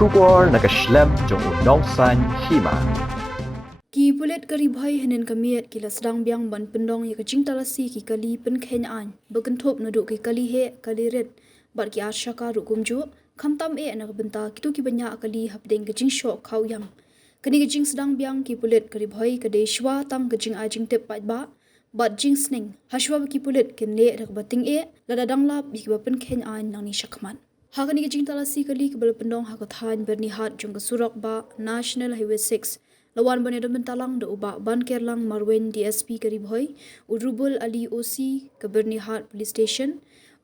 Shubor nakaslem jong unong san Hima. Ki Pulit kari bhai henen kamiat ki lasdang biang ban pendong ya kaching talasi ki kali pen khen an bagantop nadu ki kali he kali red bar ki arsha ka rukum jo khamtam e na benta kitu ki banya kali hapdeng kaching shok khau yang kani kaching sedang biang ki Pulit kari bhai kade shwa tam kaching ajing tep pat ba bat jing sning hashwa ki Pulit ken le rak bating e lada danglap bi ki pen khen an Nangne Shakhmat hakani kaching talasi kali ki bal pendong hakathan berni hat jong ka surak ba National Highway 6 lawan bane domen talang do uba ban kerlang marwen DSP karib hoy urubul ali OC ke berni hat police station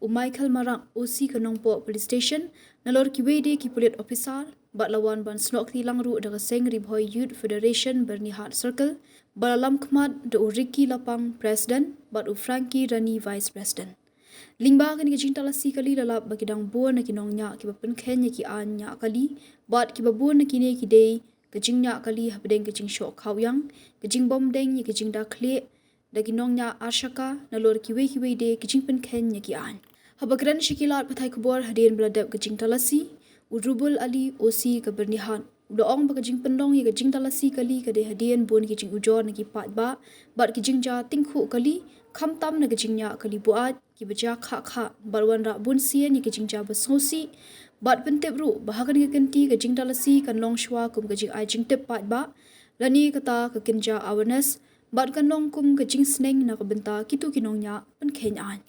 u Michael Marang OC ke nongpo police station nalor ki wede ki Pulit officer bat lawan ban snok ti langru daga seng rib hoy youth federation berni hat circle balalam khmat do Ricky lapang president bat u Frankie Rani vice president lingba kan ki cinta lasi kali lalap bagi dang buan ki nongnya ki bapen khenya ki anya kali bat ki babun ki ne ki dei kecing nya kali habdeng kecing shok khawyang kecing bom deng ni kecing da khle dagi nongnya arshaka nalor kiwe de kecing pen khen nya ki an habakran shikilat pathai kubor hadin bladap kecing talasi urubul ali OC ka bernihan doong ba kecing pendong ye kecing talasi kali kade hadin bon kecing ujor na ki pat ba bat kecing ja tingkhu kali khamtam na kecing nya kali buat ki baja kha barwan ra bun sien ni kecing ja basosi bat pentep ru bahagan ke kenti ke jing dalasi kan long shwa kum ke jing ai jing tep pat ba lani kata ke kinja awareness bat kan long kum ke jing sneng na ke benta kitu kinongnya pen khen an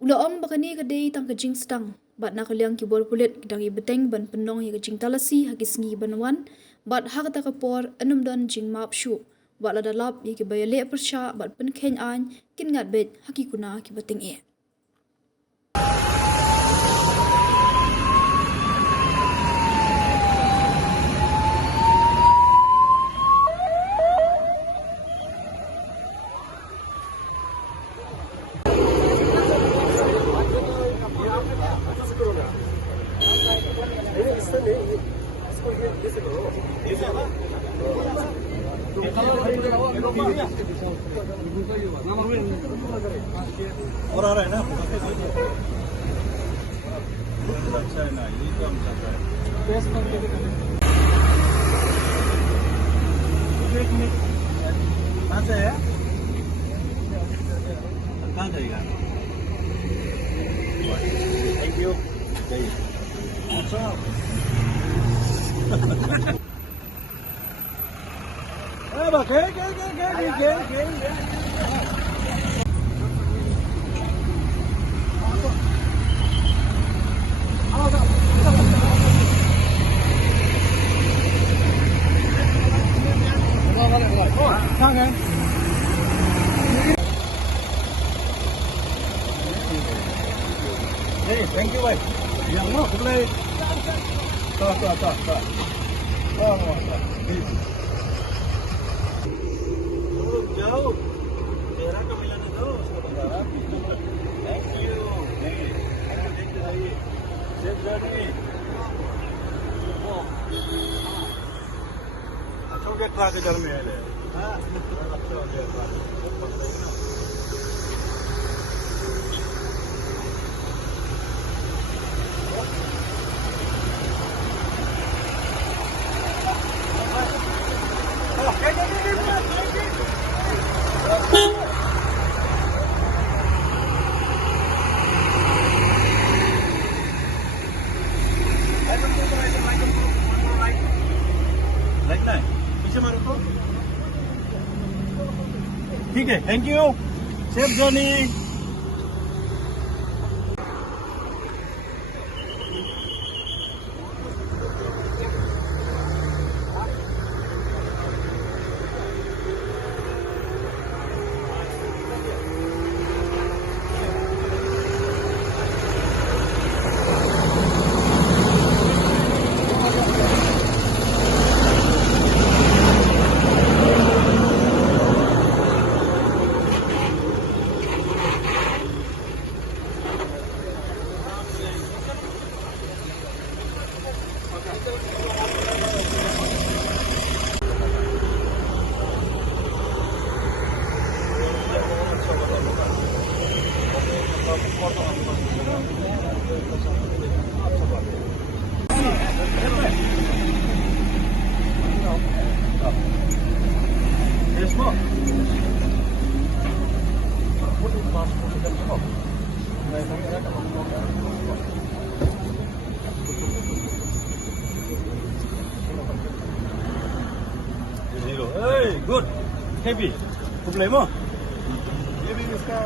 ulaong bakani ke dei tang ke jing stang bat na kaliang ki bor Pulit dangi beteng ban pendong ye ke jing dalasi hakisngi banwan bat hakata ke por anum don jing map shu bat la dalap ye ke bayale persha bat pen khen an kin ngat bet hakikuna ki beteng e और आ रहा है ना अच्छा है ना ये काम चल रहा है कहाँ से है कहाँ जाएगा थैंक यू अच्छा Thank you, bhai. Yang no, Pulit. Tak. Jauh. Daerah kemilan itu sebentar. Thank you. Thank you. Safe journey. अच्छा हो गया ट्रक इधर में है हाँ अच्छा हो गया ठीक है thank you safe journey heavy. Problema? Heavy इसका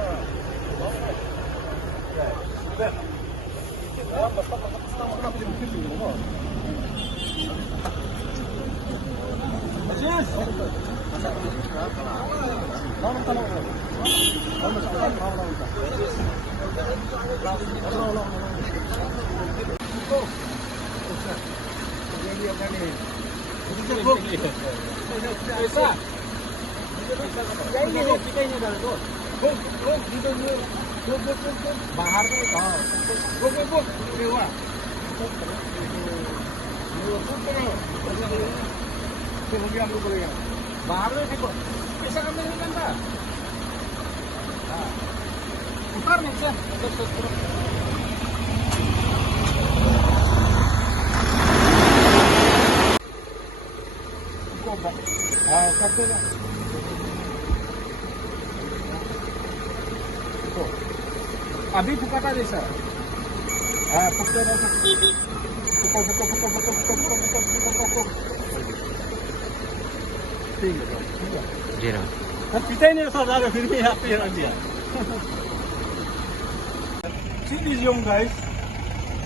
बाहर में बाहर में फेंको ऐसा करने नहीं बनता ऊपर नीचे करते ना अभी फुकाटा जैसा फुकते ना फुको ठीक है जी हाँ पीता ही नहीं था ज़्यादा फिर भी यहाँ पे रख दिया See these young guys,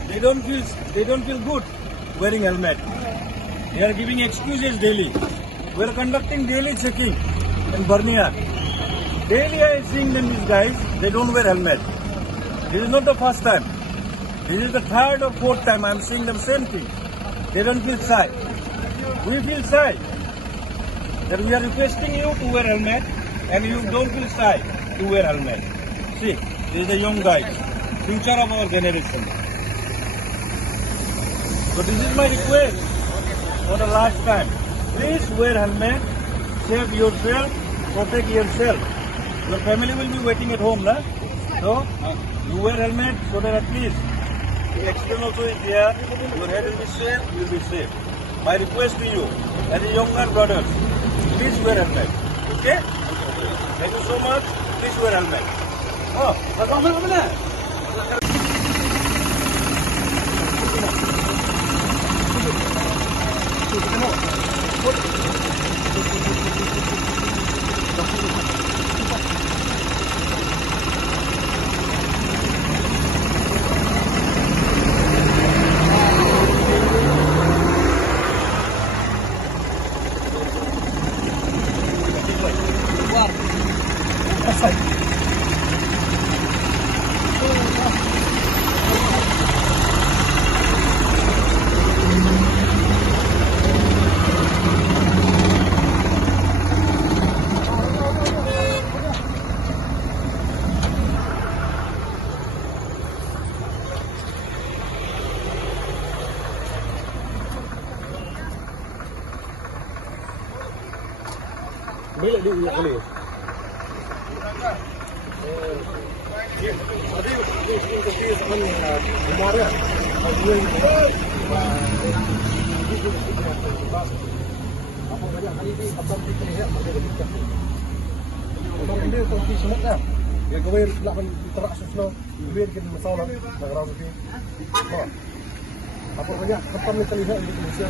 they don't feel good wearing helmet. They are giving excuses daily. We are conducting daily checking in Burnia. Daily I am seeing them, these guys, they don't wear helmet. This is not the first time. This is the third or fourth time I am seeing them same thing. They don't feel shy. We feel shy. That we are requesting you to wear helmet and you don't feel shy to wear helmet. See, this is the young guys, future of our generation. So this is my request for the last time. Please wear helmet, save yourself, protect yourself. Your family will be waiting at home, na? So you wear helmet so that at least the accident also is there, your head will be safe, you will be safe. My request to you, as a younger brothers, please wear helmet. Okay? Thank you so much. Please wear helmet. Oh, that's all. Bila dia uyak boleh? Yang kawin lapan terasus lo, kawin kita masalah, nak rawat ni. Apa banyak kapan ni terlihat di Malaysia?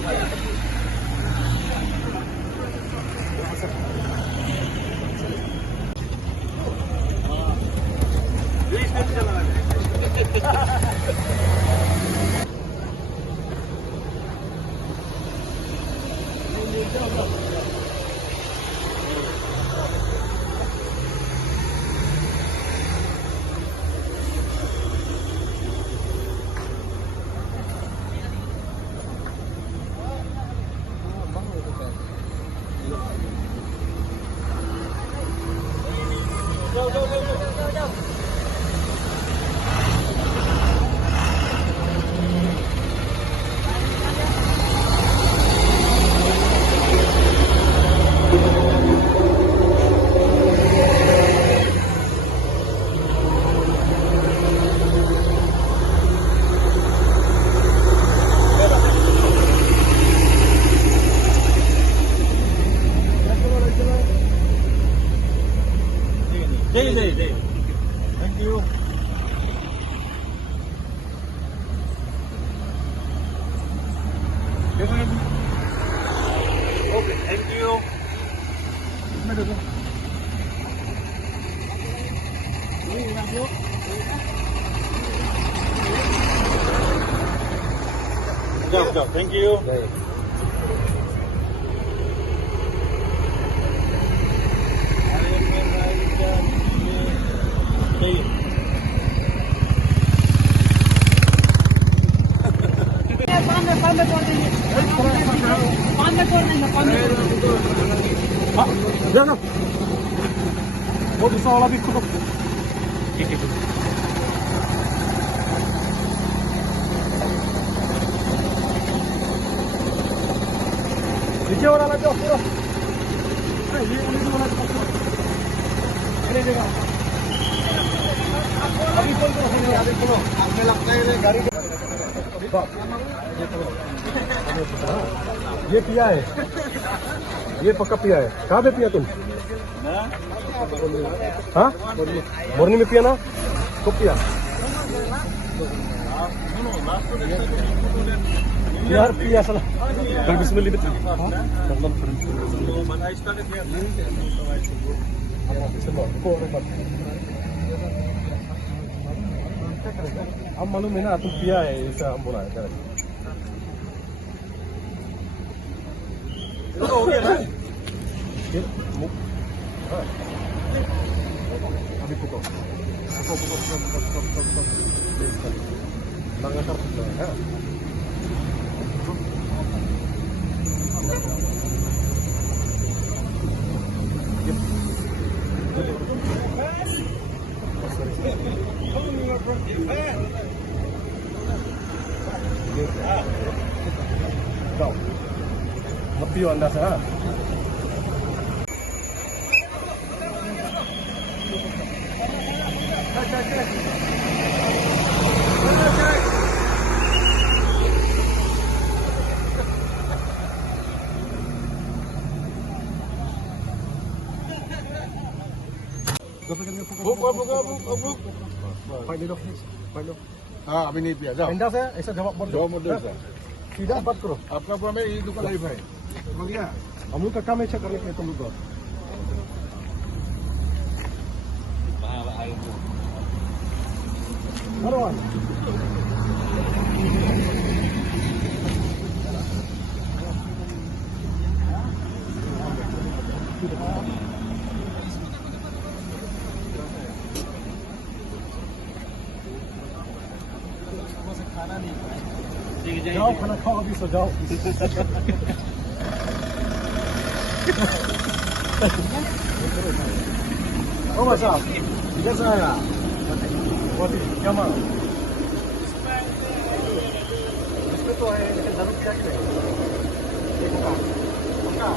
Thank you. Okay, thank you. Thank you. वो दूसरा वाला भी खुद नीचे वाला जाओ पूरा ये वाला देखा अभी कौन करो हमें लगता है गाड़ी ये पिया है ये पक्का पिया है कहाँ पे पिया तुम हाँ मॉर्निंग में पिया ना कब पिया यार पिया साला कल बिस्मिल्लाह भी हम मालूम है ना तुम पिया है ऐसा हम बोला है हो गया ना अभी पुको लगातार है मत पियो अंदर से हाँ हाँ अभी नहीं पिया जाओ इंडा से ऐसा जवाब मत दो सीधा बात करो आपका पूरा में ये दुकान लाइफ है समझ गया हम लोग का काम ऐसा करने के लिए तुम लोग को जाओ खाना खाओ अभी सो जाओ ओ मसा कैसा है बहुत ही क्या इसमें तो है लेकिन जरूर क्या करें देखो का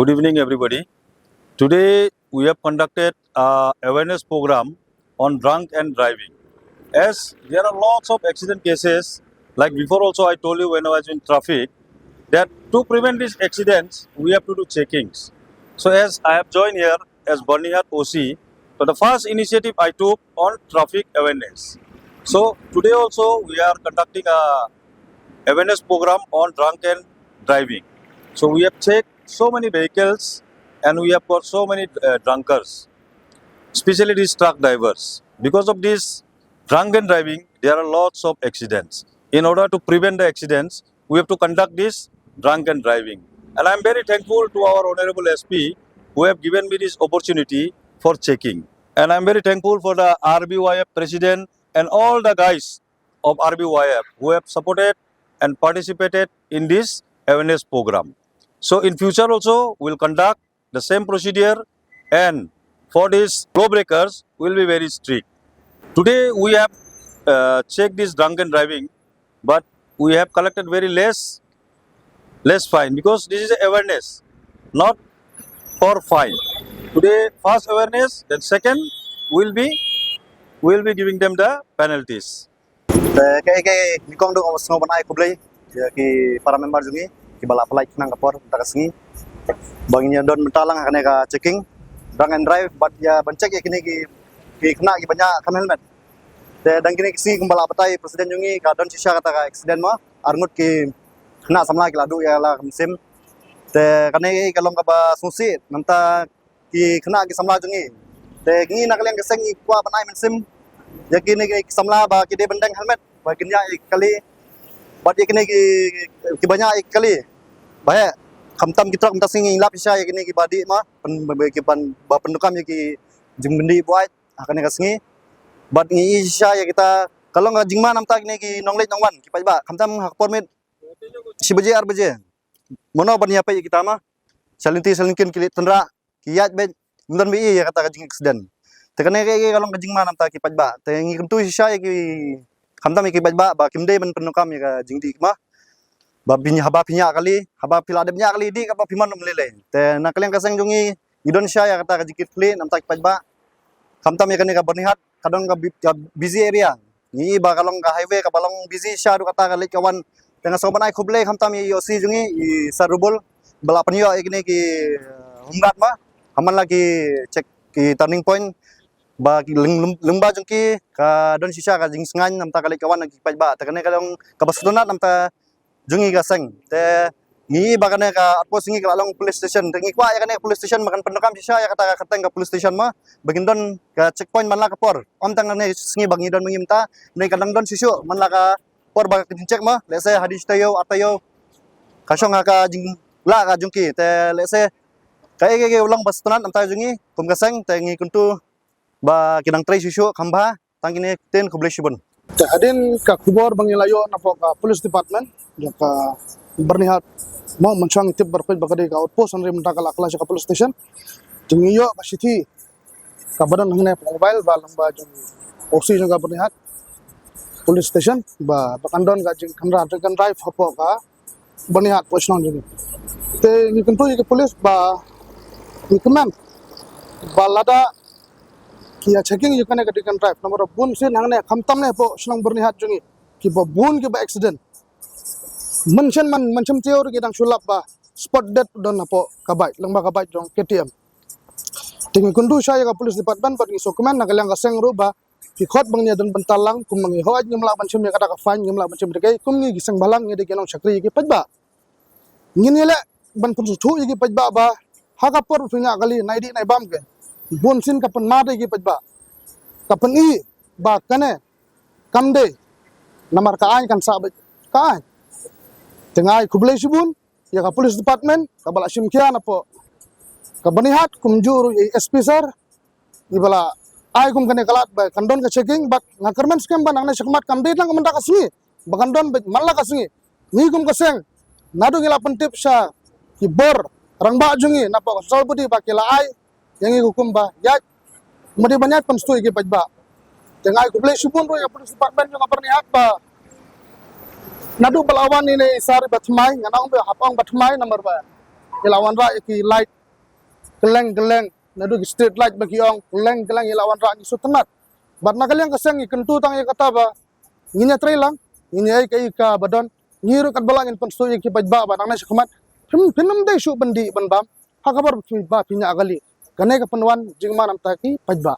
Good evening, everybody. Today we have conducted a awareness program on drunk and driving. As there are lots of accident cases, like before also I told you when I was in traffic, that to prevent these accidents, we have to do checkings. So as I have joined here as Niah OC, so the first initiative I took on traffic awareness. So today also we are conducting a awareness program on drunk and driving. So we have checked so many vehicles and we have got so many drunkards, especially these truck drivers. Because of this drunk and driving, there are lots of accidents. In order to prevent the accidents, we have to conduct this drunk and driving. And I am very thankful to our Honorable SP who have given me this opportunity for checking. And I am very thankful for the RBYF President and all the guys of RBYF who have supported and participated in this awareness program. So in future also, we will conduct the same procedure, and for these lawbreakers, we will be very strict. Today we have checked this drunken driving, but we have collected very less fine because this is awareness, not for fine. Today first awareness, then second we will be giving them the penalties. Kay nikong do ngos ngoban ay kublay ki para member jungi ki bala palai nang kapor ta kasengi Bang nya don mentalang kena ka checking drunk and drive but ya bancek ya kini ki kena ki banyak kan helmet. Te dan kini si kumbala patai presiden jungi ka don sisa kata ka accident mah arngut ki kena samla ki ladu ya la musim. Te kane kalong ka ba susi nanta ki kena ki samla jungi. Te ngi nak leng keseng ki kwa panai musim. Ya kini ki samla ba ki de bendeng helmet ba kini ya kali but ya kini ki banyak kali. Baik kamtam kita kamta singi lap isya ya kini ki badi mah ki pan ba pendukam ya ki jingbendi Buaid akan ka singi. But ngi isya ya kita kalau nggak jingma namta kini ki nonglet nongwan ki ba kamtam hak permit si beje ar beje. Mono ban ya kita mah salinkin kilit tendra kiyat be mundan be ya kata ka jing accident. Tekane ke kalau nggak jingma namta ki ba te ngi kentu isya ya ki kamtam ki ba kimde ban pendukam ya ka jingdi mah babinya haba pila ada banyak kali di kapa piman melele te nak kalian kaseng jungi Indonesia ya kata kajikit kli namta pajba kamtam ya kani ka bernihat kadang ka busy area ni ba kalong ka highway ka balong busy sya du kata kali kawan dengan soban ai khuble kamtam ya yosi jungi i sarubul bala panyo ya kini ki humrat ma aman lagi cek ki turning point ba lengba jungki ka don sisa ka jing sengan namta kali kawan lagi pajba te kani kalong ka basudonat namta jungi gaseng te ngi bagane ka atpos ngi kalong police station te ngi kwa ya kane police station makan pendukam sisa ya kata kateng ka police station ma bagindon ka checkpoint man la ka por om tang ne ngi bangi don mengimta ne kadang don sisu man la ka por ba ka check ma lese hadis tayo atayo kasong ka jing la ka jungki te lese kai ke ulang bas tenan am ta jungi kum gaseng te ngi kuntu ba kinang trai sisu khamba tangine ten kubleshibun. Adin ka kubor bangilayo na po ka police department yang ka bernihat mau mencang tip berpil bagade ka outpost anri mentakal akla ka police station jengiyo ka city ka badan hangne mobile ba lamba jeng osi nga bernihat police station ba bakandon ka jeng kamera kan drive hapo ka bernihat posnon jeng te ni kentu ke police ba ni kemen ba lada kia checking you kan ka drive nomor bun sin hangne kamtam ne po senang bernihat jungi ki ba bun ki ba accident mention mancam teori kita sulap ba spot dead don apo kabai lengba kabai jong KTM tingi kundu saya ka police department pat ngi sokumen nagalang kaseng ruba ki khot bangnya don bentalang kum mangi hoaj nyamla mancam ya kata ka fine nyamla mancam dekai kum ngi gisang balang ngi de kenong chakri ki pajba ngini le ban pun su ki pajba ba hakapor punya kali naidi nai bam ke bun sin kapan made ki pajba kapan i ba kane kamde namar ka an kan sabit ka an tengah kublai sibun ya ka police department ka bala simkian apo ka banihat kumjur SP sir ibala ai kum kane kalat ba kandon ka checking but ngakarman scam ba nangne Shakhmat kamde lang kamanda kasmi bakandon malla kasmi ni kum kaseng nadu ngila pentip sya ki bor rangba jungi napa salbudi ba kila ai yang hukum ba ya mudi banyak penstu ki pajba tengah kublai sibun ro ya police department nga bernihat ba nadu balawan ini sari batmai nganang be hapang batmai nomor ba ilawan ra ki light geleng nadu street light bagi ong geleng ilawan ra ni sutenat bat nakaliang kaseng kentu tang kata ba nginya trailang nginya ai ka badon ngiru kat balangin penstu ki pajba ba nang Shakhmat pinam dai su bendi ban bam hakabar ba pinya agali kane ka penwan jingma nam ta ki pajba